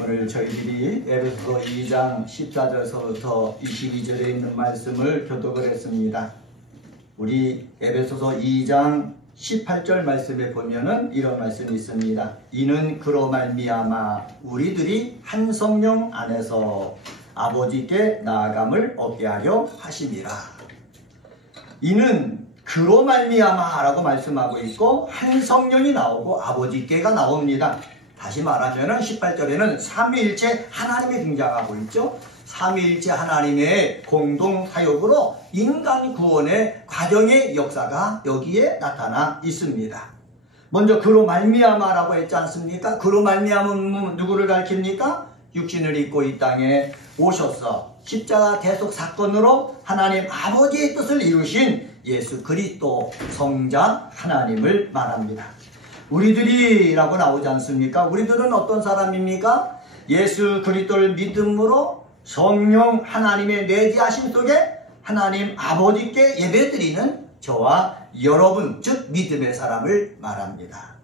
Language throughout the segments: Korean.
오늘 저희들이 에베소서 2장 14절서부터 22절에 있는 말씀을 교독을 했습니다. 우리 에베소서 2장 18절 말씀에 보면은 이런 말씀이 있습니다. 이는 그로 말미암아 우리들이 한 성령 안에서 아버지께 나아감을 얻게 하려 하심이라. 이는 그로 말미암아 라고 말씀하고 있고 한 성령이 나오고 아버지께가 나옵니다. 다시 말하면 18절에는 삼위일체 하나님이 등장하고 있죠. 삼위일체 하나님의 공동 사역으로 인간 구원의 과정의 역사가 여기에 나타나 있습니다. 먼저 그로 말미암아라고 했지 않습니까? 그로 말미암은 누구를 가리킵니까? 육신을 입고 이 땅에 오셔서 십자가 대속 사건으로 하나님 아버지의 뜻을 이루신 예수 그리스도 성자 하나님을 말합니다. 우리들이라고 나오지 않습니까? 우리들은 어떤 사람입니까? 예수 그리스도를 믿음으로 성령 하나님의 내재하심 속에 하나님 아버지께 예배드리는 저와 여러분, 즉 믿음의 사람을 말합니다.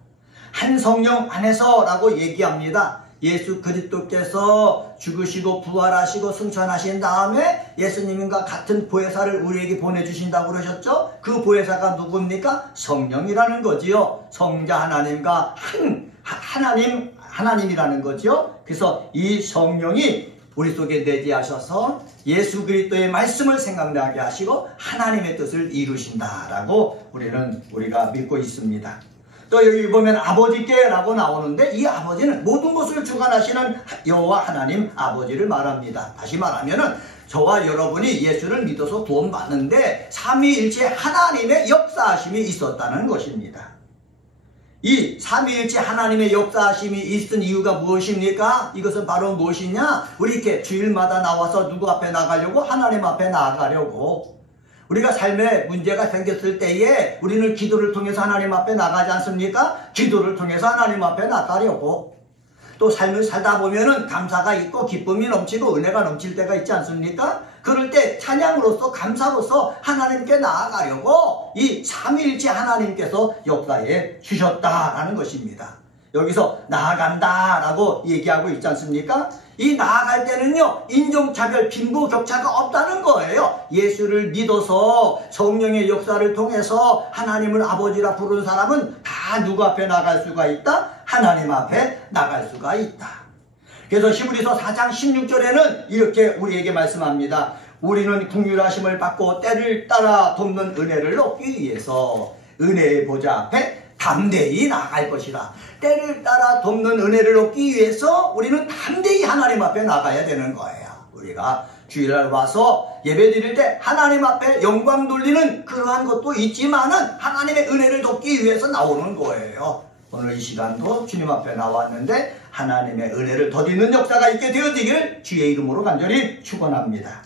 한 성령 안에서라고 얘기합니다. 예수 그리스도께서 죽으시고 부활하시고 승천하신 다음에 예수님과 같은 보혜사를 우리에게 보내주신다고 그러셨죠? 그 보혜사가 누굽니까? 성령이라는 거지요. 성자 하나님과 하나님이라는 거지요. 그래서 이 성령이 우리 속에 내재하셔서 예수 그리스도의 말씀을 생각나게 하시고 하나님의 뜻을 이루신다라고 우리가 믿고 있습니다. 또 여기 보면 아버지께 라고 나오는데 이 아버지는 모든 것을 주관하시는 여호와 하나님 아버지를 말합니다. 다시 말하면 저와 여러분이 예수를 믿어서 구원받는데 삼위일체 하나님의 역사하심이 있었다는 것입니다. 이 삼위일체 하나님의 역사하심이 있은 이유가 무엇입니까? 이것은 바로 무엇이냐? 우리 이렇게 주일마다 나와서 누구 앞에 나가려고? 하나님 앞에 나가려고. 우리가 삶에 문제가 생겼을 때에 우리는 기도를 통해서 하나님 앞에 나가지 않습니까? 기도를 통해서 하나님 앞에 나가려고. 또 삶을 살다 보면은 감사가 있고 기쁨이 넘치고 은혜가 넘칠 때가 있지 않습니까? 그럴 때 찬양으로서 감사로서 하나님께 나아가려고 이 삼위일체 하나님께서 역사해 주셨다라는 것입니다. 여기서 나아간다라고 얘기하고 있지 않습니까? 이 나아갈 때는요, 인종차별, 빈부격차가 없다는 거예요. 예수를 믿어서 성령의 역사를 통해서 하나님을 아버지라 부르는 사람은 다 누구 앞에 나갈 수가 있다? 하나님 앞에 나갈 수가 있다. 그래서 히브리서 4장 16절에는 이렇게 우리에게 말씀합니다. 우리는 긍휼하심을 받고 때를 따라 돕는 은혜를 얻기 위해서 은혜의 보좌 앞에 담대히 나갈 것이다. 때를 따라 돕는 은혜를 얻기 위해서 우리는 담대히 하나님 앞에 나가야 되는 거예요. 우리가 주일날 와서 예배 드릴 때 하나님 앞에 영광 돌리는 그러한 것도 있지만은 하나님의 은혜를 돕기 위해서 나오는 거예요. 오늘 이 시간도 주님 앞에 나왔는데 하나님의 은혜를 더디는 역사가 있게 되어지길 주의 이름으로 간절히 축원합니다.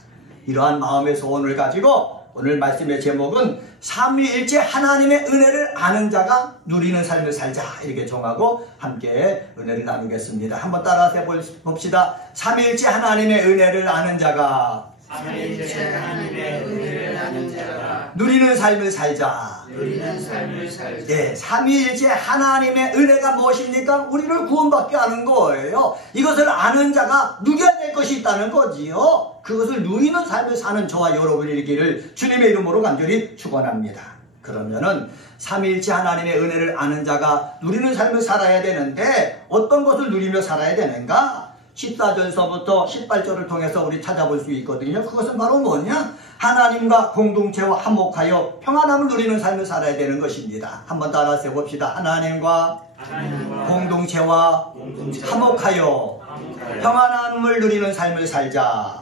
이러한 마음의 소원을 가지고 오늘 말씀의 제목은 삼위일체 하나님의 은혜를 아는 자가 누리는 삶을 살자 이렇게 정하고 함께 은혜를 나누겠습니다. 한번 따라서 봅시다. 삼위일체 하나님의 은혜를 아는 자가 삼위일체 하나님의 은혜를 아는 자가 누리는 삶을 살자. 누리는 삶을 살자. 네, 삼위일체 하나님의 은혜가 무엇입니까? 우리를 구원받게 하는 거예요. 이것을 아는 자가 누려야 될 것이 있다는 거지요. 그것을 누리는 삶을 사는 저와 여러분이기를 주님의 이름으로 간절히 축원합니다. 그러면은 삼위일체 하나님의 은혜를 아는 자가 누리는 삶을 살아야 되는데 어떤 것을 누리며 살아야 되는가? 14절서부터 18절을 통해서 우리 찾아볼 수 있거든요. 그것은 바로 뭐냐? 하나님과 공동체와 화목하여 평안함을 누리는 삶을 살아야 되는 것입니다. 한번 따라서 봅시다. 하나님과 공동체와 화목하여 평안함을 누리는 삶을 살자.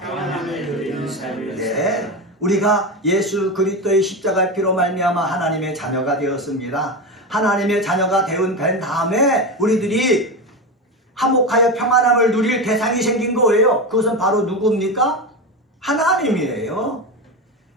네, 우리가 예수 그리스도의 십자가의 피로 말미암아 하나님의 자녀가 되었습니다. 하나님의 자녀가 된 다음에 우리들이 화목하여 평안함을 누릴 대상이 생긴 거예요. 그것은 바로 누굽니까? 하나님이에요.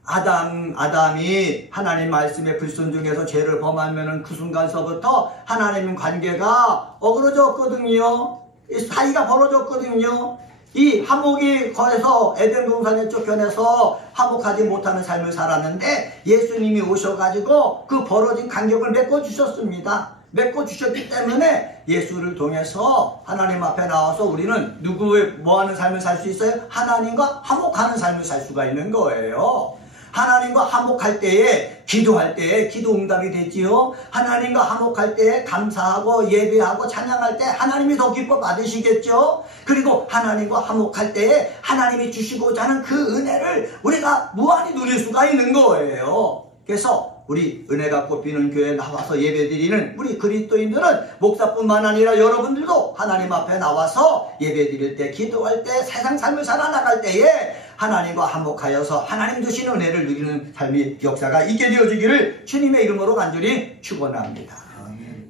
아담이 하나님 말씀에 불순종해서 죄를 범하면 그 순간서부터 하나님 관계가 어그러졌거든요. 사이가 벌어졌거든요. 이 화목이 거해서 에덴 동산에 쫓겨내서 화목하지 못하는 삶을 살았는데 예수님이 오셔가지고 그 벌어진 간격을 메꿔주셨습니다. 맺고 주셨기 때문에 예수를 통해서 하나님 앞에 나와서 우리는 누구의 뭐하는 삶을 살 수 있어요? 하나님과 화목하는 삶을 살 수가 있는 거예요. 하나님과 화목할 때에 기도할 때에 기도 응답이 되지요. 하나님과 화목할 때에 감사하고 예배하고 찬양할 때 하나님이 더 기뻐 받으시겠죠. 그리고 하나님과 화목할 때에 하나님이 주시고자 하는 그 은혜를 우리가 무한히 누릴 수가 있는 거예요. 그래서 우리 은혜가 꽃피는 교회에 나와서 예배드리는 우리 그리스도인들은 목사뿐만 아니라 여러분들도 하나님 앞에 나와서 예배드릴 때, 기도할 때, 세상 삶을 살아나갈 때에 하나님과 화목하여서 하나님 주신 은혜를 누리는 삶의 역사가 있게 되어지기를 주님의 이름으로 간절히 축원합니다.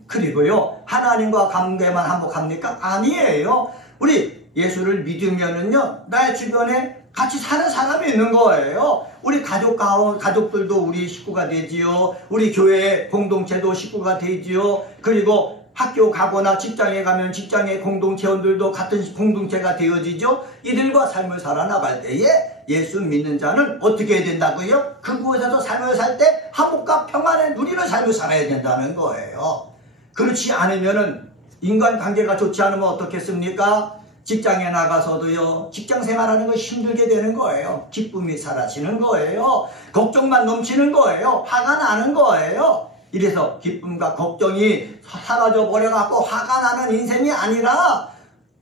그리고요, 하나님과 관계만 화목합니까? 아니에요. 우리 예수를 믿으면은요, 나의 주변에 같이 사는 사람이 있는 거예요. 우리 가족들도 우리 식구가 되지요. 우리 교회 공동체도 식구가 되지요. 그리고 학교 가거나 직장에 가면 직장의 공동체원들도 같은 공동체가 되어지죠. 이들과 삶을 살아나갈 때에 예수 믿는 자는 어떻게 해야 된다고요? 그곳에서 삶을 살 때 화목과 평안을 누리는 삶을 살아야 된다는 거예요. 그렇지 않으면은 인간관계가 좋지 않으면 어떻겠습니까? 직장에 나가서도요, 직장 생활하는 거 힘들게 되는 거예요. 기쁨이 사라지는 거예요. 걱정만 넘치는 거예요. 화가 나는 거예요. 이래서 기쁨과 걱정이 사라져 버려갖고 화가 나는 인생이 아니라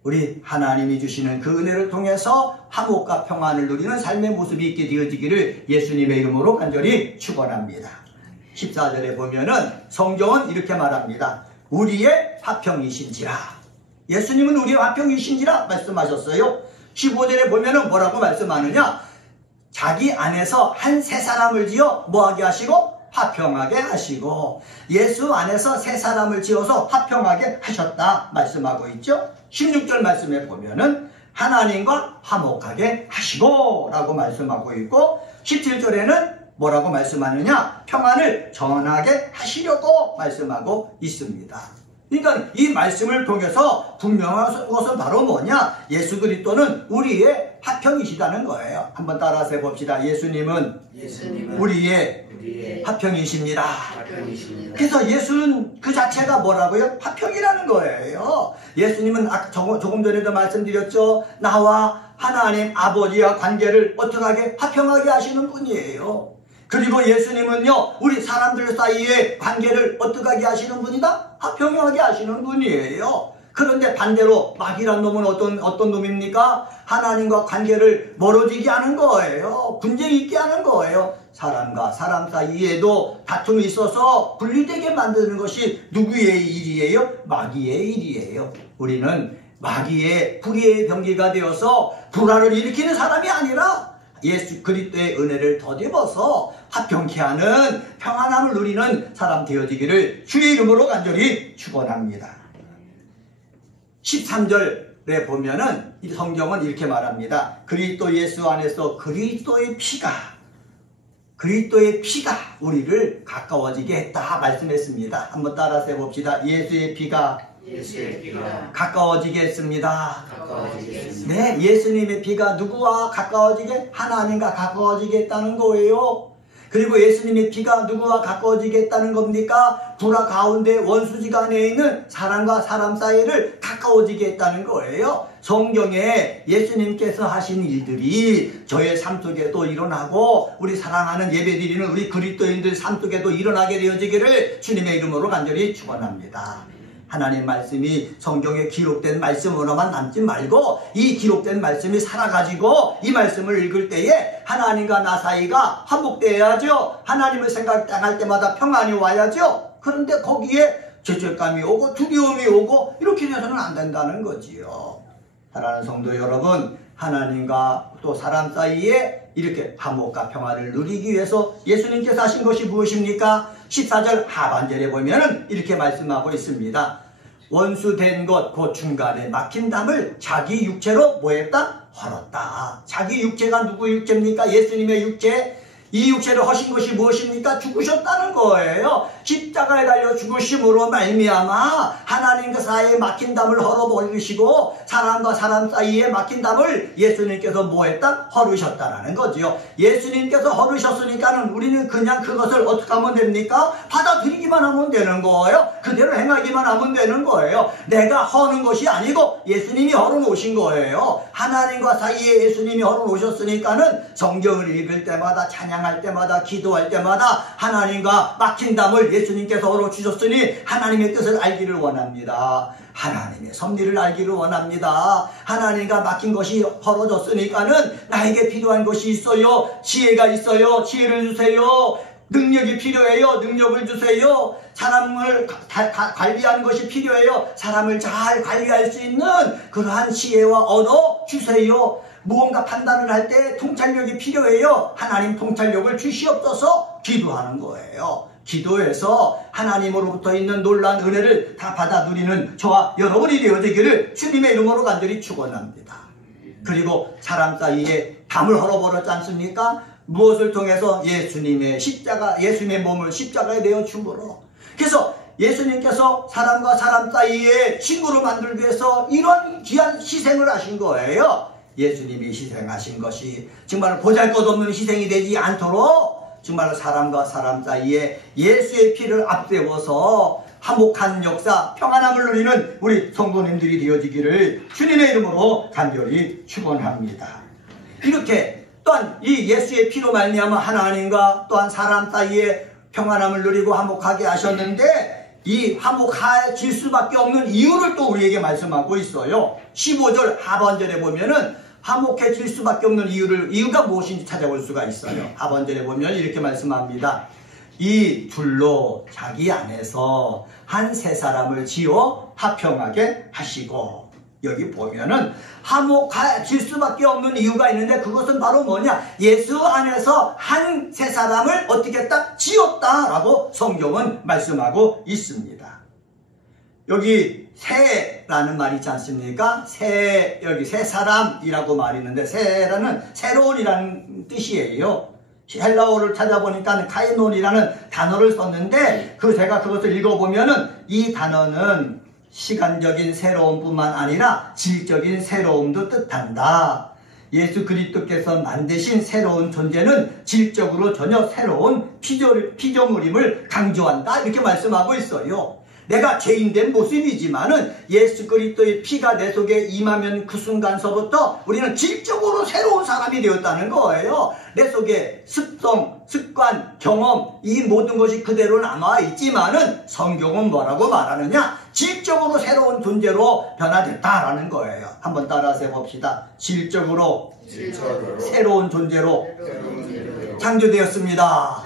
우리 하나님이 주시는 그 은혜를 통해서 화목과 평안을 누리는 삶의 모습이 있게 되어지기를 예수님의 이름으로 간절히 축원합니다. 14절에 보면은 성경은 이렇게 말합니다. 우리의 화평이신지라. 예수님은 우리의 화평이신지라 말씀하셨어요. 15절에 보면은 뭐라고 말씀하느냐? 자기 안에서 한 세 사람을 지어 뭐하게 하시고? 화평하게 하시고, 예수 안에서 세 사람을 지어서 화평하게 하셨다 말씀하고 있죠. 16절 말씀에 보면은 하나님과 화목하게 하시고 라고 말씀하고 있고, 17절에는 뭐라고 말씀하느냐? 평안을 전하게 하시려고 말씀하고 있습니다. 그러니까 이 말씀을 통해서 분명한 것은 바로 뭐냐? 예수 그리스도는 우리의 화평이시다는 거예요. 한번 따라서 해봅시다. 예수님은 우리의 화평이십니다. 그래서 예수는 그 자체가 뭐라고요? 화평이라는 거예요. 예수님은 조금 전에도 말씀드렸죠. 나와 하나님 아버지와 관계를 어떻게 하게? 화평하게 하시는 분이에요. 그리고 예수님은요, 우리 사람들 사이의 관계를 어떻게 하게 하시는 분이다? 화평하게 하시는 분이에요. 그런데 반대로 마귀란 놈은 어떤 놈입니까? 하나님과 관계를 멀어지게 하는 거예요. 분쟁이 있게 하는 거예요. 사람과 사람 사이에도 다툼이 있어서 분리되게 만드는 것이 누구의 일이에요? 마귀의 일이에요. 우리는 마귀의 불의의 병기가 되어서 불화를 일으키는 사람이 아니라 예수 그리스도의 은혜를 덧입어서 화평케 하는 평안함을 누리는 사람 되어지기를 주의 이름으로 간절히 축원합니다. 13절에 보면은 이 성경은 이렇게 말합니다. 그리스도 예수 안에서 그리스도의 피가 우리를 가까워지게 했다 말씀했습니다. 한번 따라서 해봅시다. 예수의 피가 가까워지게 했습니다. 네, 예수님의 피가 누구와 가까워지게? 하나님과 가까워지게 했다는 거예요. 그리고 예수님의 피가 누구와 가까워지게 했다는 겁니까? 불화 가운데 원수지간에 있는 사람과 사람 사이를 가까워지게 했다는 거예요. 성경에 예수님께서 하신 일들이 저의 삶 속에도 일어나고 우리 사랑하는 예배드리는 우리 그리스도인들 삶 속에도 일어나게 되어지기를 주님의 이름으로 간절히 축원합니다. 하나님 말씀이 성경에 기록된 말씀으로만 남지 말고 이 기록된 말씀이 살아가지고 이 말씀을 읽을 때에 하나님과 나 사이가 화목되어야죠. 하나님을 생각할 때마다 평안이 와야죠. 그런데 거기에 죄책감이 오고 두려움이 오고 이렇게 돼서는 안 된다는 거지요. 사랑하는 성도 여러분, 하나님과 또 사람 사이에 이렇게 화목과 평화를 누리기 위해서 예수님께서 하신 것이 무엇입니까? 14절 하반절에 보면 이렇게 말씀하고 있습니다. 원수된 것 그 중간에 막힌 담을 자기 육체로 뭐했다? 헐었다. 자기 육체가 누구 육체입니까? 예수님의 육체. 이 육체를 하신 것이 무엇입니까? 죽으셨다는 거예요. 십자가에 달려 죽으심으로 말미암아 하나님 그 사이에 막힌 담을 헐어버리시고 사람과 사람 사이에 막힌 담을 예수님께서 뭐했다? 헐으셨다라는 거지요. 예수님께서 헐으셨으니까는 우리는 그냥 그것을 어떻게 하면 됩니까? 받아들이기만 하면 되는 거예요. 그대로 행하기만 하면 되는 거예요. 내가 허는 것이 아니고 예수님이 헐어놓으신 거예요. 하나님과 사이에 예수님이 헐어놓으셨으니까는 성경을 읽을 때마다 찬양할 때마다 기도할 때마다 하나님과 막힌 담을 예수님께서 헐어주셨으니 하나님의 뜻을 알기를 원합니다. 하나님의 섭리를 알기를 원합니다. 하나님과 막힌 것이 헐어졌으니까는 나에게 필요한 것이 있어요. 지혜가 있어요. 지혜를 주세요. 능력이 필요해요. 능력을 주세요. 사람을 관리하는 것이 필요해요. 사람을 잘 관리할 수 있는 그러한 지혜와 언어 주세요. 무언가 판단을 할 때 통찰력이 필요해요. 하나님 통찰력을 주시옵소서 기도하는 거예요. 기도해서 하나님으로부터 있는 놀라운 은혜를 다 받아 누리는 저와 여러분이 되어지기를 주님의 이름으로 간절히 축원합니다. 그리고 사람 사이에 담을 헐어버렸지 않습니까? 무엇을 통해서? 예수님의 십자가, 예수님의 몸을 십자가에 내어 줌으로. 그래서 예수님께서 사람과 사람 사이에 친구로 만들기 위해서 이런 귀한 희생을 하신 거예요. 예수님이 희생하신 것이 정말 보잘것없는 희생이 되지 않도록 정말 사람과 사람 사이에 예수의 피를 앞세워서 화목한 역사, 평안함을 누리는 우리 성도님들이 되어지기를 주님의 이름으로 간절히 축원합니다. 이렇게 또한 이 예수의 피로 말미암아 하나님과 또한 사람 사이에 평안함을 누리고 화목하게 하셨는데 이 화목해질 수밖에 없는 이유를 또 우리에게 말씀하고 있어요. 15절 하반절에 보면은 화목해질 수밖에 없는 이유가 무엇인지 찾아볼 수가 있어요. 하반절에 보면 이렇게 말씀합니다. 이 둘로 자기 안에서 한 세 사람을 지어 화평하게 하시고, 여기 보면은 화목해질 수밖에 없는 이유가 있는데 그것은 바로 뭐냐? 예수 안에서 한 세 사람을 어떻게 했다? 지었다라고 성경은 말씀하고 있습니다. 여기 세라는 말이 있지 않습니까? 여기 세 사람이라고 말이 있는데 세라는 새로운이라는 뜻이에요. 헬라어를 찾아보니까 카이논이라는 단어를 썼는데 제가 그것을 읽어보면은 이 단어는 시간적인 새로움뿐만 아니라 질적인 새로움도 뜻한다. 예수 그리스도께서 만드신 새로운 존재는 질적으로 전혀 새로운 피조물임을 강조한다. 이렇게 말씀하고 있어요. 내가 죄인된 모습이지만은 예수 그리스도의 피가 내 속에 임하면 그 순간서부터 우리는 질적으로 새로운 사람이 되었다는 거예요. 내 속에 습성, 습관, 경험 이 모든 것이 그대로 남아있지만은 성경은 뭐라고 말하느냐? 질적으로 새로운 존재로 변화됐다라는 거예요. 한번 따라서 해봅시다. 질적으로 새로운 존재로 창조되었습니다.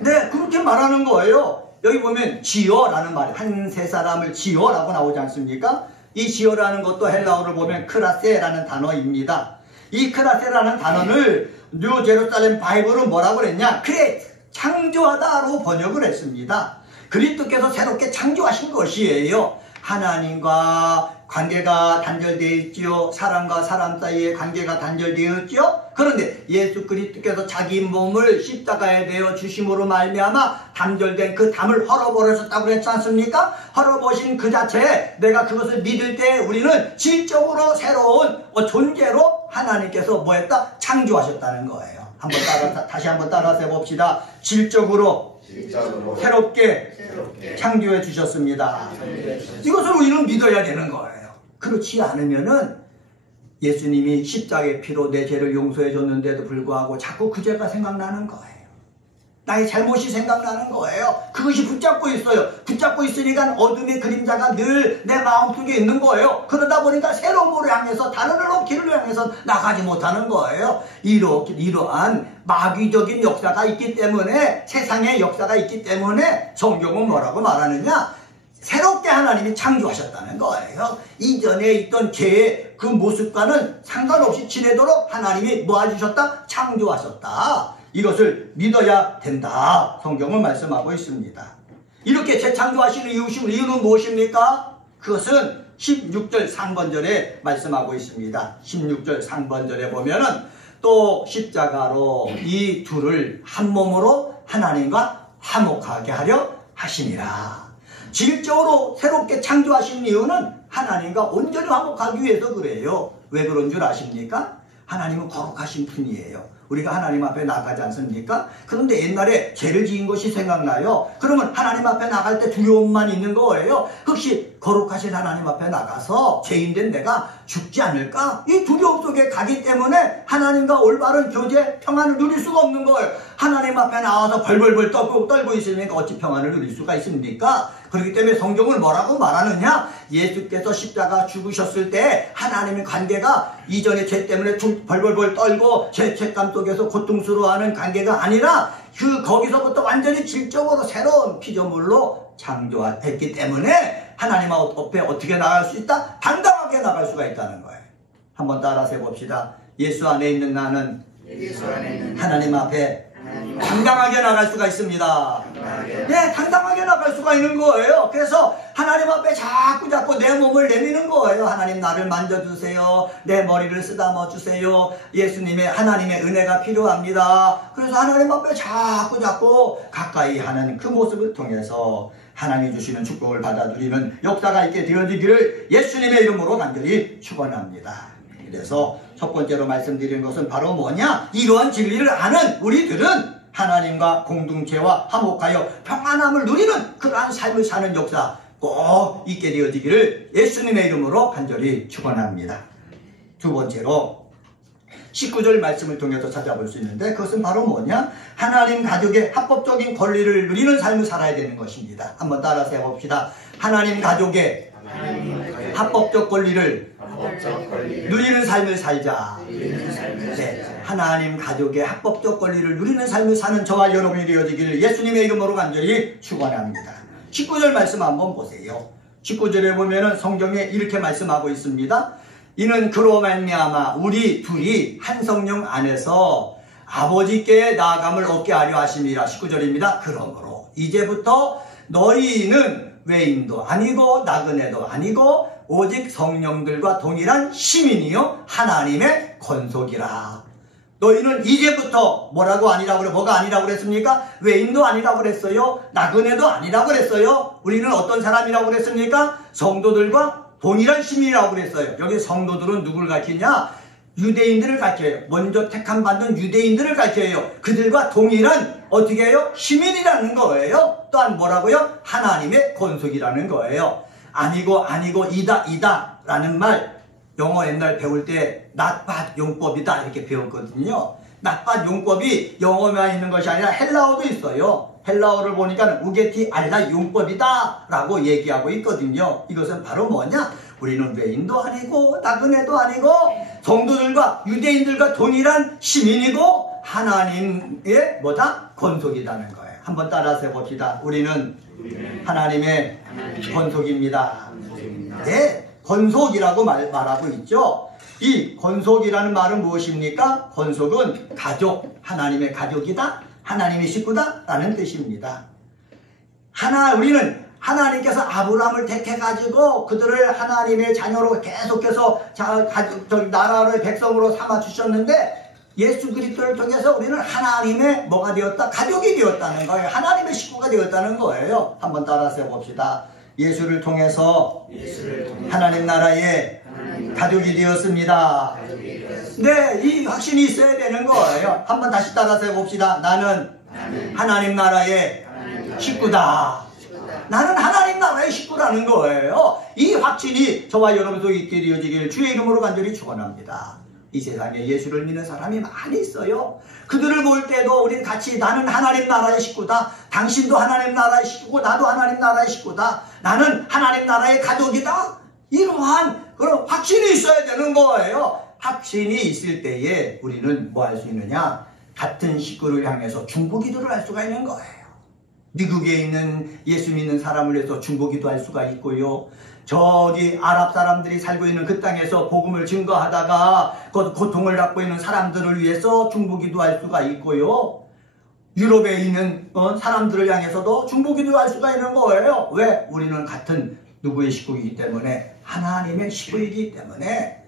네, 그렇게 말하는 거예요. 여기 보면 지어라는 말이 한 세 사람을 지어라고 나오지 않습니까? 이 지어라는 것도 헬라어를 보면 크라세라는 단어입니다. 이 크라세라는 단어를 뉴 제루살렘 바이블은 뭐라고 그랬냐? 크레이트, 창조하다로 번역을 했습니다. 그리스도께서 새롭게 창조하신 것이에요. 하나님과 관계가 단절되어 있지요. 사람과 사람 사이에 관계가 단절되어 있지요. 그런데 예수 그리스도께서 자기 몸을 십자가에 내어 주심으로 말미암아 단절된 그 담을 헐어버리셨다고 그랬지 않습니까? 헐어버신 그 자체에 내가 그것을 믿을 때 우리는 질적으로 새로운 존재로 하나님께서 뭐했다? 창조하셨다는 거예요. 다시 한번 따라서 해봅시다. 질적으로 새롭게 창조해 주셨습니다. 이것을 우리는 믿어야 되는 거예요. 그렇지 않으면은 예수님이 십자가의 피로 내 죄를 용서해 줬는데도 불구하고 자꾸 그 죄가 생각나는 거예요. 나의 잘못이 생각나는 거예요. 그것이 붙잡고 있어요. 붙잡고 있으니까 어둠의 그림자가 늘 내 마음속에 있는 거예요. 그러다 보니까 새로운 거를 향해서 다른 길을 향해서 나가지 못하는 거예요. 이러한 마귀적인 역사가 있기 때문에, 세상의 역사가 있기 때문에 성경은 뭐라고 말하느냐? 새롭게 하나님이 창조하셨다는 거예요. 이전에 있던 죄의 그 모습과는 상관없이 지내도록 하나님이 뭐 해주셨다? 창조하셨다. 이것을 믿어야 된다. 성경은 말씀하고 있습니다. 이렇게 재창조하시는 이유는 무엇입니까? 그것은 16절 상반절에 말씀하고 있습니다. 16절 상반절에 보면은 또 십자가로 이 둘을 한 몸으로 하나님과 화목하게 하려 하심이라. 질적으로 새롭게 창조하신 이유는 하나님과 온전히 화목하기 위해서 그래요. 왜 그런 줄 아십니까? 하나님은 거룩하신 분이에요. 우리가 하나님 앞에 나가지 않습니까? 그런데 옛날에 죄를 지은 것이 생각나요. 그러면 하나님 앞에 나갈 때 두려움만 있는 거예요. 혹시 거룩하신 하나님 앞에 나가서 죄인된 내가 죽지 않을까? 이 두려움 속에 가기 때문에 하나님과 올바른 교제, 평안을 누릴 수가 없는 거예요. 하나님 앞에 나와서 벌벌벌 떨고 있으니까 어찌 평안을 누릴 수가 있습니까? 그렇기 때문에 성경을 뭐라고 말하느냐? 예수께서 십자가 죽으셨을 때 하나님의 관계가 이전의 죄 때문에 벌벌벌 떨고 죄책감 속에서 고통스러워하는 관계가 아니라 거기서부터 완전히 질적으로 새로운 피조물로 창조했기 때문에 하나님 앞에 어떻게 나갈 수 있다? 당당하게 나갈 수가 있다는 거예요. 한번 따라서 해봅시다. 예수 안에 있는 나는 하나님 앞에 당당하게 나갈 수가 있습니다. 네, 당당하게 나갈 수가 있는 거예요. 그래서 하나님 앞에 자꾸 내 몸을 내미는 거예요. 하나님 나를 만져주세요. 내 머리를 쓰다듬어 주세요. 예수님의 하나님의 은혜가 필요합니다. 그래서 하나님 앞에 자꾸 가까이 하는 그 모습을 통해서 하나님이 주시는 축복을 받아들이는 역사가 있게 되어지기를 예수님의 이름으로 간절히 축원합니다. 그래서 첫 번째로 말씀드리는 것은 바로 뭐냐? 이러한 진리를 아는 우리들은 하나님과 공동체와 화목하여 평안함을 누리는 그러한 삶을 사는 역사 꼭 있게 되어지기를 예수님의 이름으로 간절히 축원합니다. 두 번째로 19절 말씀을 통해서 찾아볼 수 있는데 그것은 바로 뭐냐? 하나님 가족의 합법적인 권리를 누리는 삶을 살아야 되는 것입니다. 한번 따라서 해봅시다. 하나님 가족의 합법적 권리를 누리는 삶을 살자. 네, 하나님 가족의 합법적 권리를 누리는 삶을 사는 저와 여러분이 되어지기를 예수님의 이름으로 간절히 축원합니다. 19절 말씀 한번 보세요. 19절에 보면은 성경에 이렇게 말씀하고 있습니다. 이는 그로 말미암아 우리 둘이 한 성령 안에서 아버지께 나아감을 얻게 하려 하심이라. 19절입니다. 그러므로 이제부터 너희는 외인도 아니고 나그네도 아니고 오직 성령들과 동일한 시민이요 하나님의 권속이라. 너희는 이제부터 뭐라고 아니라고 그래? 뭐가 아니라고 그랬습니까? 외인도 아니라고 그랬어요. 나그네도 아니라고 그랬어요. 우리는 어떤 사람이라고 그랬습니까? 성도들과 동일한 시민이라고 그랬어요. 여기 성도들은 누구를 가리키냐? 유대인들을 가리켜요. 먼저 택함 받는 유대인들을 가리켜요. 그들과 동일한 어떻게 해요? 시민이라는 거예요. 또한 뭐라고요? 하나님의 권속이라는 거예요. 아니고 이다 라는 말 영어 옛날 배울 때 낫밭 용법이다 이렇게 배웠거든요. 낫밭 용법이 영어만 있는 것이 아니라 헬라어도 있어요. 헬라어를 보니까 우게티 알라 용법이다 라고 얘기하고 있거든요. 이것은 바로 뭐냐? 우리는 외인도 아니고 나그네도 아니고 성도들과 유대인들과 동일한 시민이고 하나님의 뭐다? 권속이라는 거예요. 한번 따라서 해봅시다. 우리는 하나님의 권속입니다. 네, 권속이라고 말하고 있죠. 이 권속이라는 말은 무엇입니까? 권속은 가족, 하나님의 가족이다, 하나님의 식구다 라는 뜻입니다. 우리는 하나님께서 아브라함을 택해가지고 그들을 하나님의 자녀로 계속해서 나라의 백성으로 삼아주셨는데 예수 그리스도를 통해서 우리는 하나님의 뭐가 되었다? 가족이 되었다는 거예요. 하나님의 식구가 되었다는 거예요. 한번 따라서 해봅시다. 예수를 통해서 하나님 나라의 가족이 되었습니다. 네, 이 확신이 있어야 되는 거예요. 한번 다시 따라서 해봅시다. 나는 하나님 나라의 식구다. 나는 하나님 나라의 식구라는 거예요. 이 확신이 저와 여러분도 있게 되어지길 주의 이름으로 간절히 축원합니다. 이 세상에 예수를 믿는 사람이 많이 있어요. 그들을 볼 때도 우리는 같이 나는 하나님 나라의 식구다. 당신도 하나님 나라의 식구고 나도 하나님 나라의 식구다. 나는 하나님 나라의 가족이다. 이러한 그런 확신이 있어야 되는 거예요. 확신이 있을 때에 우리는 뭐 할 수 있느냐? 같은 식구를 향해서 중보기도를 할 수가 있는 거예요. 미국에 있는 예수 믿는 사람을 위해서 중보기도 할 수가 있고요. 저기 아랍 사람들이 살고 있는 그 땅에서 복음을 증거하다가 고통을 갖고 있는 사람들을 위해서 중보기도 할 수가 있고요. 유럽에 있는 사람들을 향해서도 중보기도 할 수가 있는 거예요. 왜? 우리는 같은 누구의 식구이기 때문에 하나님의 식구이기 때문에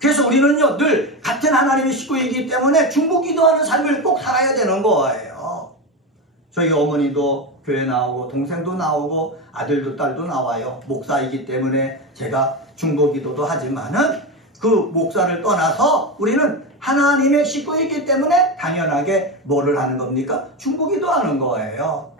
그래서 우리는요, 늘 같은 하나님의 식구이기 때문에 중보기도하는 삶을 꼭 살아야 되는 거예요. 저희 어머니도 교회 나오고 동생도 나오고 아들도 딸도 나와요. 목사이기 때문에 제가 중보기도도 하지만은 그 목사를 떠나서 우리는 하나님의 식구이기 때문에 당연하게 뭐를 하는 겁니까? 중보기도 하는 거예요.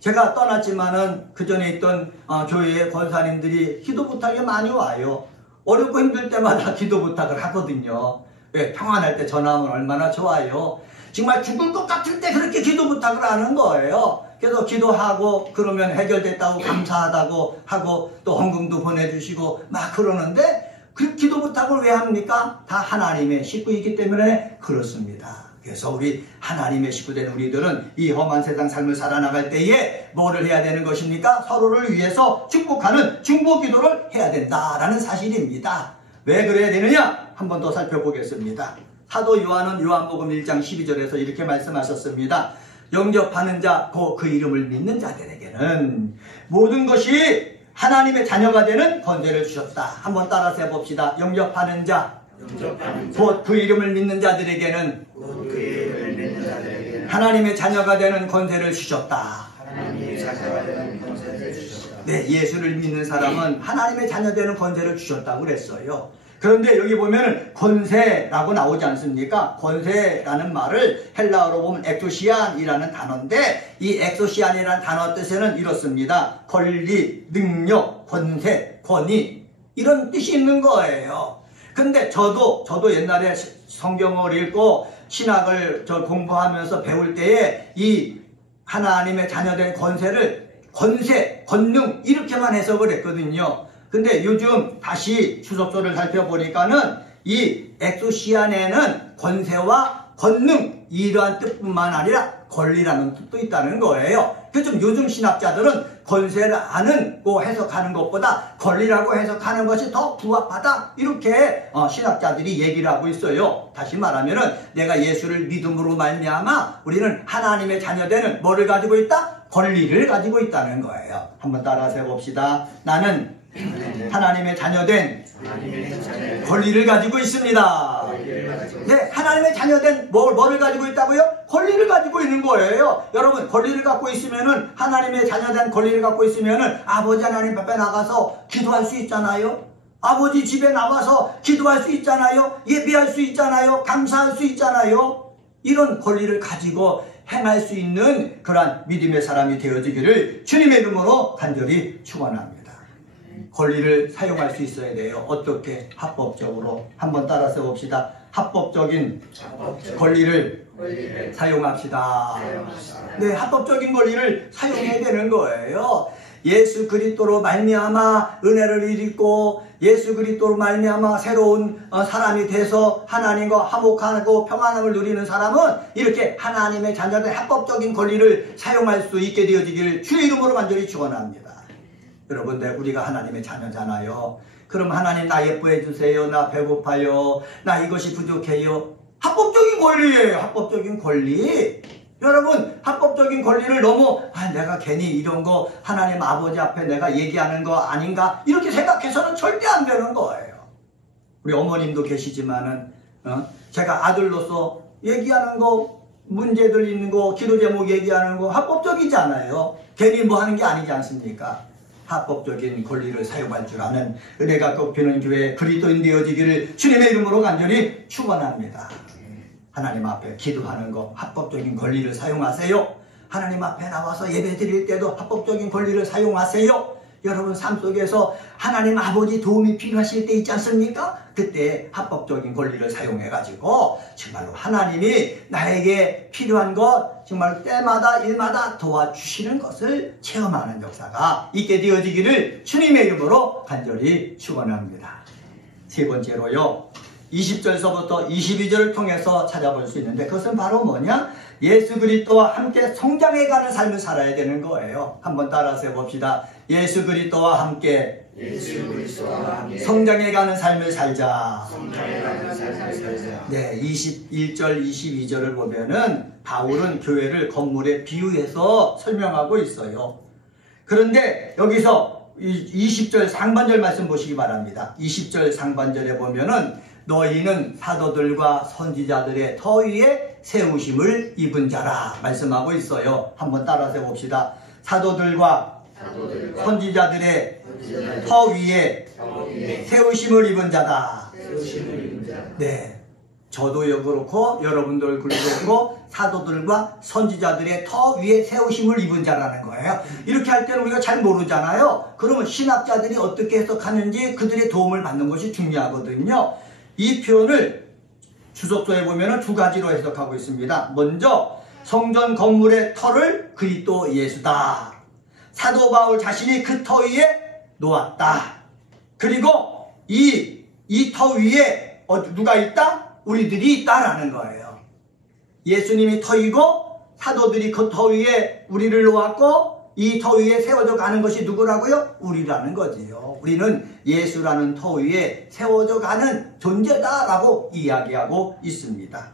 제가 떠났지만은 그 전에 있던 교회의 권사님들이 기도 부탁이 많이 와요. 어렵고 힘들 때마다 기도 부탁을 하거든요. 왜? 평안할 때 전화하면 얼마나 좋아요. 정말 죽을 것 같을 때 그렇게 기도 부탁을 하는 거예요. 그래서 기도하고 그러면 해결됐다고 감사하다고 하고 또 헌금도 보내주시고 막 그러는데 그 기도 부탁을 왜 합니까? 다 하나님의 식구이기 때문에 그렇습니다. 그래서 우리 하나님의 식구된 우리들은 이 험한 세상 삶을 살아나갈 때에 뭐를 해야 되는 것입니까? 서로를 위해서 축복하는 중보기도를 해야 된다라는 사실입니다. 왜 그래야 되느냐? 한 번 더 살펴보겠습니다. 사도 요한은 요한복음 1장 12절에서 이렇게 말씀하셨습니다. 영접하는 자, 그 이름을 믿는 자들에게는 모든 것이 하나님의 자녀가 되는 권세를 주셨다. 한번 따라서 해봅시다. 영접하는 자, 곧 그 이름을 믿는 자들에게는 하나님의 자녀가 되는 권세를 주셨다. 네, 예수를 믿는 사람은 하나님의 자녀 되는 권세를 주셨다고 그랬어요. 그런데 여기 보면은 권세라고 나오지 않습니까? 권세라는 말을 헬라어로 보면 엑소시안이라는 단어인데 이 엑소시안이라는 단어 뜻에는 이렇습니다. 권리, 능력, 권세, 권위 이런 뜻이 있는 거예요. 근데 저도 옛날에 성경을 읽고 신학을 공부하면서 배울 때에 이 하나님의 자녀된 권세를 권세, 권능 이렇게만 해석을 했거든요. 근데 요즘 다시 주석서를 살펴보니까는 이 엑소시안에는 권세와 권능 이러한 뜻뿐만 아니라 권리라는 뜻도 있다는 거예요. 그래서 요즘 신학자들은 권세라고 해석하는 것보다 권리라고 해석하는 것이 더 부합하다 이렇게 신학자들이 얘기를 하고 있어요. 다시 말하면은 내가 예수를 믿음으로 말미암아 우리는 하나님의 자녀되는 뭐를 가지고 있다? 권리를 가지고 있다는 거예요. 한번 따라서 해봅시다. 나는 하나님의 자녀된 권리를 가지고 있습니다. 네, 하나님의 자녀된 뭐를 가지고 있다고요? 권리를 가지고 있는 거예요. 여러분, 권리를 갖고 있으면은 하나님의 자녀된 권리를 갖고 있으면은 아버지 하나님 앞에 나가서 기도할 수 있잖아요. 아버지 집에 나와서 기도할 수 있잖아요. 예배할 수 있잖아요. 감사할 수 있잖아요. 이런 권리를 가지고 행할 수 있는 그러한 믿음의 사람이 되어지기를 주님의 이름으로 간절히 축원합니다. 권리를 사용할 수 있어야 돼요. 어떻게? 합법적으로. 한번 따라서 봅시다. 합법적인 권리를 사용합시다. 네, 합법적인 권리를 사용해야 되는 거예요. 예수 그리스도로 말미암아 은혜를 입고 예수 그리스도로 말미암아 새로운 사람이 돼서 하나님과 화목하고 평안함을 누리는 사람은 이렇게 하나님의 자녀들 합법적인 권리를 사용할 수 있게 되어지기를 주의 이름으로 간절히 축원합니다. 여러분들 우리가 하나님의 자녀잖아요. 그럼 하나님 나 예뻐해 주세요. 나 배고파요. 나 이것이 부족해요. 합법적인 권리예요. 합법적인 권리. 여러분 합법적인 권리를 너무 내가 괜히 이런 거 하나님 아버지 앞에 내가 얘기하는 거 아닌가 이렇게 생각해서는 절대 안 되는 거예요. 우리 어머님도 계시지만은 제가 아들로서 얘기하는 거 문제들 있는 거 기도 제목 얘기하는 거 합법적이지 않아요. 괜히 뭐 하는 게 아니지 않습니까? 합법적인 권리를 사용할 줄 아는 은혜가 꺾이는 교회 그리스도인 되어지기를 주님의 이름으로 간절히 축원합니다. 하나님 앞에 기도하는 거 합법적인 권리를 사용하세요. 하나님 앞에 나와서 예배 드릴 때도 합법적인 권리를 사용하세요. 여러분 삶 속에서 하나님 아버지 도움이 필요하실 때 있지 않습니까? 그때 합법적인 권리를 사용해가지고 정말로 하나님이 나에게 필요한 것 정말 때마다 일마다 도와주시는 것을 체험하는 역사가 있게 되어지기를 주님의 이름으로 간절히 축원합니다. 세 번째로요. 20절서부터 22절을 통해서 찾아볼 수 있는데 그것은 바로 뭐냐? 예수 그리스도와 함께 성장해가는 삶을 살아야 되는 거예요. 한번 따라서 해봅시다. 예수 그리스도와 함께 성장해가는 삶을 살자. 네, 21절, 22절을 보면은 바울은 교회를 건물에 비유해서 설명하고 있어요. 그런데 여기서 20절 상반절 말씀 보시기 바랍니다. 20절 상반절에 보면은 너희는 사도들과 선지자들의 터 위에 세우심을 입은 자라 말씀하고 있어요. 한번 따라서 봅시다. 사도들과 선지자들의 터 위에 세우심을 입은 자다. 네. 저도 그렇고 여러분들 그렇고 사도들과 선지자들의 터 위에 세우심을 입은 자라는 거예요. 이렇게 할 때는 우리가 잘 모르잖아요. 그러면 신학자들이 어떻게 해석하는지 그들의 도움을 받는 것이 중요하거든요. 이 표현을 주석서에 보면 두 가지로 해석하고 있습니다. 먼저 성전 건물의 터를 그리스도 예수다. 사도 바울 자신이 그 터 위에 놓았다. 그리고 이 터 위에 누가 있다? 우리들이 있다라는 거예요. 예수님이 터이고 사도들이 그 터 위에 우리를 놓았고 이 터 위에 세워져 가는 것이 누구라고요? 우리라는 거지요. 우리는 예수라는 터 위에 세워져 가는 존재다라고 이야기하고 있습니다.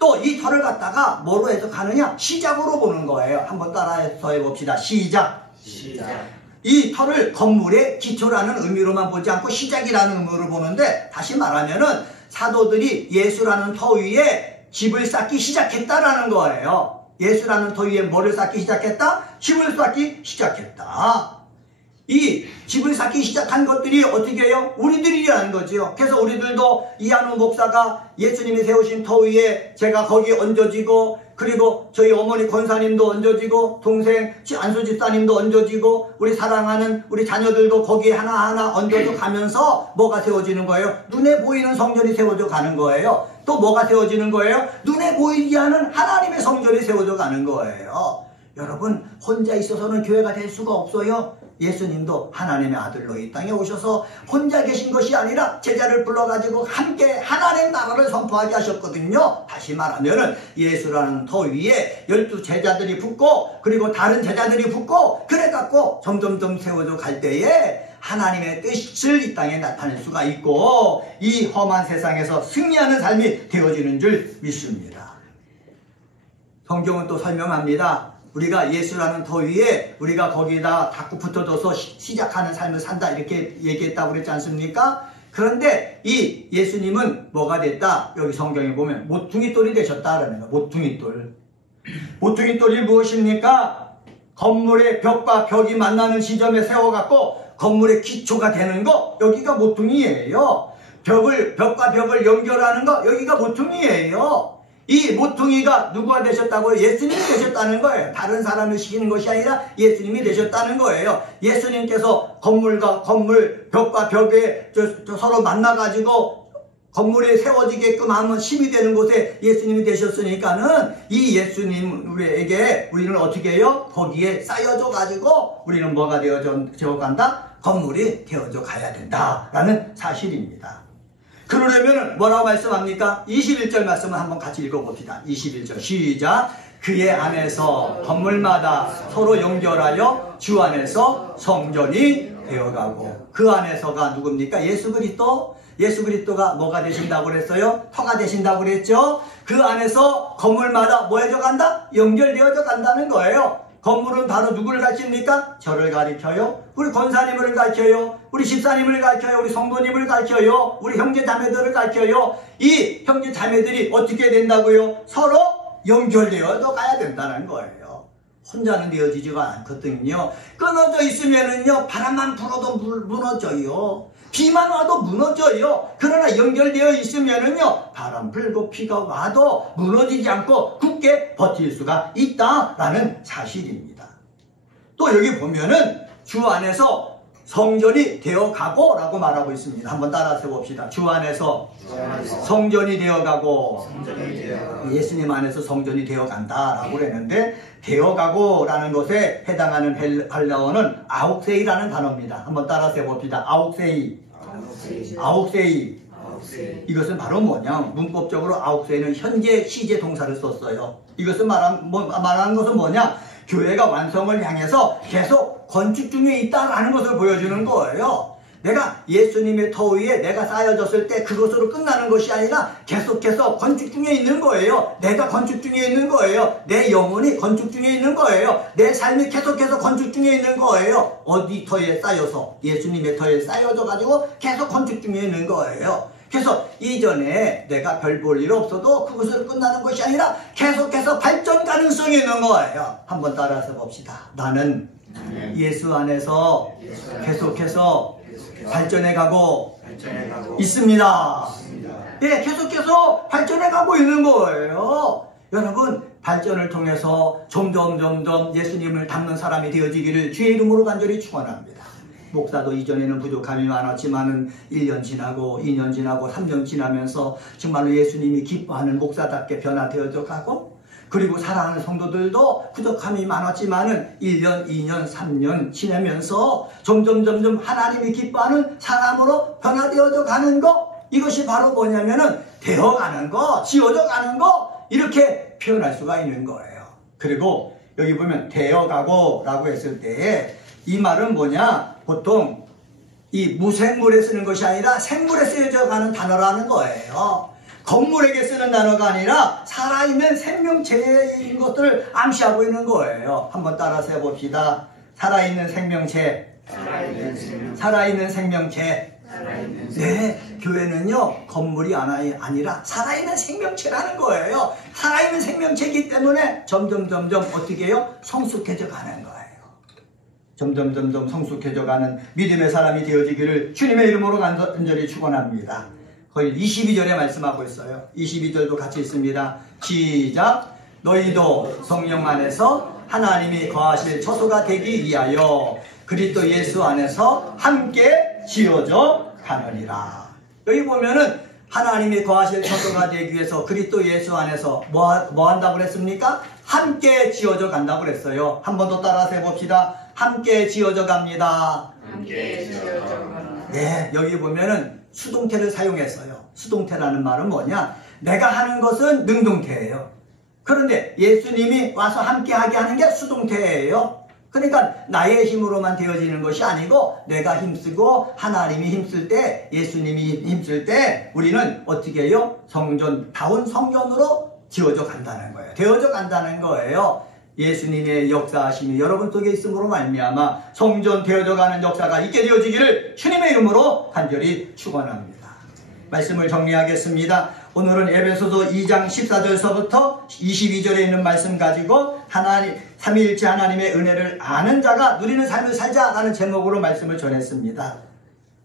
또 이 터를 갖다가 뭐로 해석하느냐? 시작으로 보는 거예요. 한번 따라서 해봅시다. 시작. 이 터를 건물의 기초라는 의미로만 보지 않고 시작이라는 의미로 보는데, 다시 말하면은 사도들이 예수라는 터 위에 집을 쌓기 시작했다라는 거예요. 예수라는 터 위에 뭐를 쌓기 시작했다? 집을 쌓기 시작했다. 이 집을 쌓기 시작한 것들이 어떻게 해요? 우리들이라는 거지요. 그래서 우리들도 이한우 목사가 예수님이 세우신 터 위에 제가 거기 얹어지고, 그리고 저희 어머니 권사님도 얹어지고, 동생 안수 집사님도 얹어지고, 우리 사랑하는 우리 자녀들도 거기에 하나하나 얹어져 가면서 뭐가 세워지는 거예요? 눈에 보이는 성전이 세워져 가는 거예요. 또 뭐가 세워지는 거예요? 눈에 보이지 않은 하나님의 성전이 세워져 가는 거예요. 여러분, 혼자 있어서는 교회가 될 수가 없어요. 예수님도 하나님의 아들로 이 땅에 오셔서 혼자 계신 것이 아니라 제자를 불러가지고 함께 하나님의 나라를 선포하게 하셨거든요. 다시 말하면은 예수라는 터 위에 12 제자들이 붙고, 그리고 다른 제자들이 붙고, 그래갖고 점점점 세워져 갈 때에 하나님의 뜻을 이 땅에 나타낼 수가 있고, 이 험한 세상에서 승리하는 삶이 되어지는 줄 믿습니다. 성경은 또 설명합니다. 우리가 예수라는 터 위에 우리가 거기다 닫고 붙어져서 시작하는 삶을 산다, 이렇게 얘기했다고 그랬지 않습니까? 그런데 이 예수님은 뭐가 됐다? 여기 성경에 보면 모퉁이돌이 되셨다라는 거예요. 모퉁이돌. 모퉁이돌이 무엇입니까? 건물의 벽과 벽이 만나는 지점에 세워갖고 건물의 기초가 되는 거, 여기가 모퉁이예요. 벽과 벽을 연결하는 거, 여기가 모퉁이예요. 이 모퉁이가 누구가 되셨다고요? 예수님이 되셨다는 거예요. 다른 사람을 시키는 것이 아니라 예수님이 되셨다는 거예요. 예수님께서 건물과 건물, 벽과 벽에 서로 만나가지고 건물이 세워지게끔 하면 힘이 되는 곳에 예수님이 되셨으니까는 이 예수님 우리에게 우리는 어떻게 해요? 거기에 쌓여져 가지고 우리는 뭐가 되어져 간다? 건물이 되어져 가야 된다라는 사실입니다. 그러려면 뭐라고 말씀합니까? 21절 말씀을 한번 같이 읽어봅시다. 21절 시작. 그의 안에서 건물마다 서로 연결하여 주 안에서 성전이 되어가고. 그 안에서가 누굽니까? 예수 그리스도. 예수 그리스도가 뭐가 되신다고 그랬어요? 터가 되신다고 그랬죠? 그 안에서 건물마다 뭐 해져 간다? 연결되어져 간다는 거예요. 건물은 바로 누구를 가르칩니까? 저를 가르쳐요. 우리 권사님을 가르쳐요. 우리 집사님을 가르쳐요. 우리 성도님을 가르쳐요. 우리 형제 자매들을 가르쳐요. 이 형제 자매들이 어떻게 된다고요? 서로 연결되어서 가야 된다는 거예요. 혼자는 되어지지가 않거든요. 끊어져 있으면은요, 바람만 불어도 무너져요. 비만 와도 무너져요. 그러나 연결되어 있으면은요, 바람 불고 비가 와도 무너지지 않고 굳게 버틸 수가 있다라는 사실입니다. 또 여기 보면은 주 안에서 성전이 되어가고 라고 말하고 있습니다. 한번 따라서 봅시다. 주 안에서 성전이 되어가고, 예수님 안에서 성전이 되어간다 라고 그랬는데, 되어가고 라는 것에 해당하는 헬라어는 아옥세이라는 단어입니다. 한번 따라서 해봅시다. 아옥세이. 이것은 바로 뭐냐? 문법적으로 아옥세이는 현재 시제 동사를 썼어요. 이것은 말하는 것은 뭐냐? 교회가 완성을 향해서 계속 건축 중에 있다라는 것을 보여주는 거예요. 내가 예수님의 터 위에 내가 쌓여졌을 때 그것으로 끝나는 것이 아니라 계속해서 건축 중에 있는 거예요. 내가 건축 중에 있는 거예요. 내 영혼이 건축 중에 있는 거예요. 내 삶이 계속해서 건축 중에 있는 거예요. 어디 터에 쌓여서? 예수님의 터에 쌓여져 가지고 계속 건축 중에 있는 거예요. 그래서 이전에 내가 별 볼 일 없어도 그것으로 끝나는 것이 아니라 계속해서 발전 가능성이 있는 거예요. 한번 따라서 봅시다. 나는 예수 안에서 계속해서 발전해 가고 있습니다. 예, 계속해서 발전해 가고 있는 거예요. 여러분, 발전을 통해서 점점 예수님을 닮는 사람이 되어지기를 주의 이름으로 간절히 축원합니다. 목사도 이전에는 부족함이 많았지만은 1년 지나고 2년 지나고 3년 지나면서 정말로 예수님이 기뻐하는 목사답게 변화되어져 가고, 그리고 사랑하는 성도들도 부족함이 많았지만은 1년, 2년, 3년 지나면서 점점 하나님이 기뻐하는 사람으로 변화되어져 가는 거, 이것이 바로 뭐냐면은 되어가는 거, 지어져 가는 거, 이렇게 표현할 수가 있는 거예요. 그리고 여기 보면 되어가고 라고 했을 때 이 말은 뭐냐, 보통 이 무생물에 쓰는 것이 아니라 생물에 쓰여져 가는 단어라는 거예요. 건물에게 쓰는 단어가 아니라 살아있는 생명체인 것들을 암시하고 있는 거예요. 한번 따라서 해봅시다. 살아있는 생명체. 살아있는 생명체. 네, 교회는요 건물이 아니라 살아있는 생명체라는 거예요. 살아있는 생명체이기 때문에 점점 어떻게 해요? 성숙해져 가는 거예요. 점점 성숙해져 가는 믿음의 사람이 되어지기를 주님의 이름으로 간절히 축원합니다. 거의 22절에 말씀하고 있어요. 22절도 같이 있습니다. 시작. 너희도 성령 안에서 하나님이 거하실 처소가 되기 위하여 그리스도 예수 안에서 함께 지어져 가느니라. 여기 보면은 하나님이 거하실 처소가 되기 위해서 그리스도 예수 안에서 뭐 한다고 그랬습니까? 함께 지어져 간다고 그랬어요. 한 번 더 따라서 해봅시다. 함께 지어져 갑니다. 함께 지어져 갑니다. 네, 여기 보면은 수동태를 사용했어요. 수동태라는 말은 뭐냐? 내가 하는 것은 능동태예요. 그런데 예수님이 와서 함께하게 하는 게 수동태예요. 그러니까 나의 힘으로만 되어지는 것이 아니고 내가 힘쓰고 하나님이 힘쓸 때, 예수님이 힘쓸 때 우리는 어떻게 해요? 성전다운 성전으로 지어져 간다는 거예요. 되어져 간다는 거예요. 예수님의 역사하심이 여러분 속에 있음으로 말미암아 성전 되어져 가는 역사가 있게 되어지기를 주님의 이름으로 간절히 축원합니다. 말씀을 정리하겠습니다. 오늘은 에베소서 2장 14절서부터 22절에 있는 말씀 가지고 삼위일체 하나님의 은혜를 아는 자가 누리는 삶을 살자라는 제목으로 말씀을 전했습니다.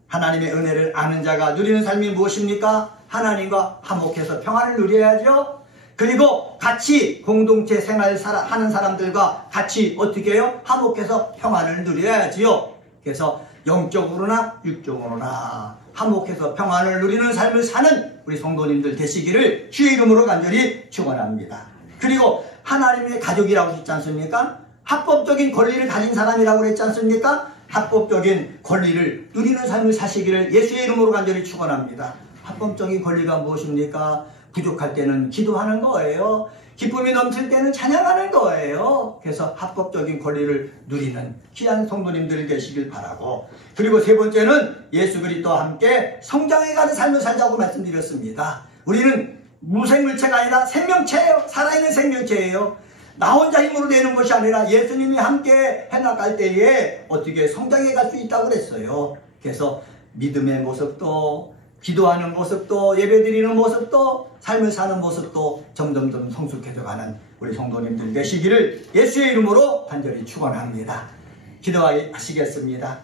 하나님의 은혜를 아는 자가 누리는 삶이 무엇입니까? 하나님과 화목해서 평안을 누려야죠. 그리고 같이 공동체 생활하는 사람들과 같이 어떻게 해요? 화목해서 평안을 누려야지요. 그래서 영적으로나 육적으로나 화목해서 평안을 누리는 삶을 사는 우리 성도님들 되시기를 주의 이름으로 간절히 축원합니다. 그리고 하나님의 가족이라고 했지 않습니까? 합법적인 권리를 가진 사람이라고 그랬지 않습니까? 합법적인 권리를 누리는 삶을 사시기를 예수의 이름으로 간절히 축원합니다. 합법적인 권리가 무엇입니까? 부족할 때는 기도하는 거예요. 기쁨이 넘칠 때는 찬양하는 거예요. 그래서 합법적인 권리를 누리는 귀한 성도님들 되시길 바라고, 그리고 세 번째는 예수 그리스도와 함께 성장해가는 삶을 살자고 말씀드렸습니다. 우리는 무생물체가 아니라 생명체예요. 살아있는 생명체예요. 나 혼자 힘으로 되는 것이 아니라 예수님이 함께 해나갈 때에 어떻게 성장해갈 수 있다고 그랬어요. 그래서 믿음의 모습도, 기도하는 모습도, 예배드리는 모습도, 삶을 사는 모습도 점점 성숙해져가는 우리 성도님들 되시기를 예수의 이름으로 간절히 축원합니다. 기도하시겠습니다.